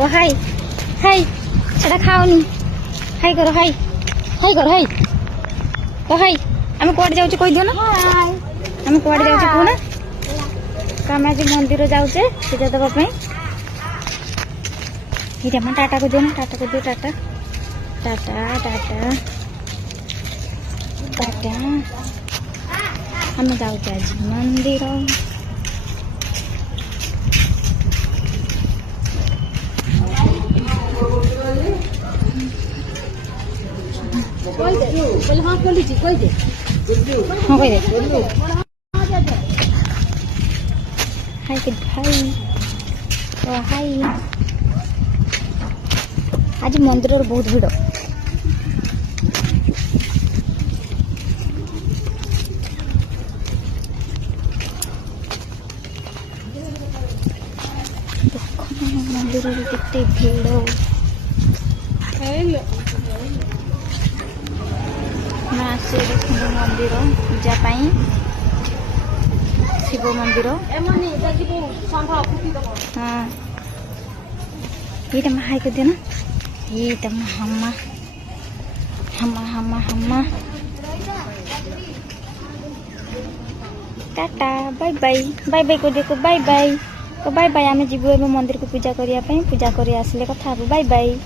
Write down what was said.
ओ हाय हाय सेटा खाओनी हाय करो हाय हाय करो हाय ओ हाय आम कुआडे जाऊचे कहि दियो ना आम कुआडे जाऊचे कोना तो आम आज मंदिर जाऊचे पूजा देवा पई ये हम टाटा को दियो ना टाटा को दियो टाटा टाटा टाटा टाटा हम जाऊचे आज मंदिर हाँ कोई दे हाय गुड भाई ओ हाय आज मंदिर बहुत भिड़ मंदिर कितने भिड़ आसे मंदिर पूजा पाई शिव मंदिर हाँ ये हाई कर देना ये हम्मा हम्मा हम्मा हम्मा tata bye bye bye bye को देखो बाय बाय तो बाय बाय आम जीवु मंदिर को पूजा करने पूजा कर आसिले कथा बाय बाय।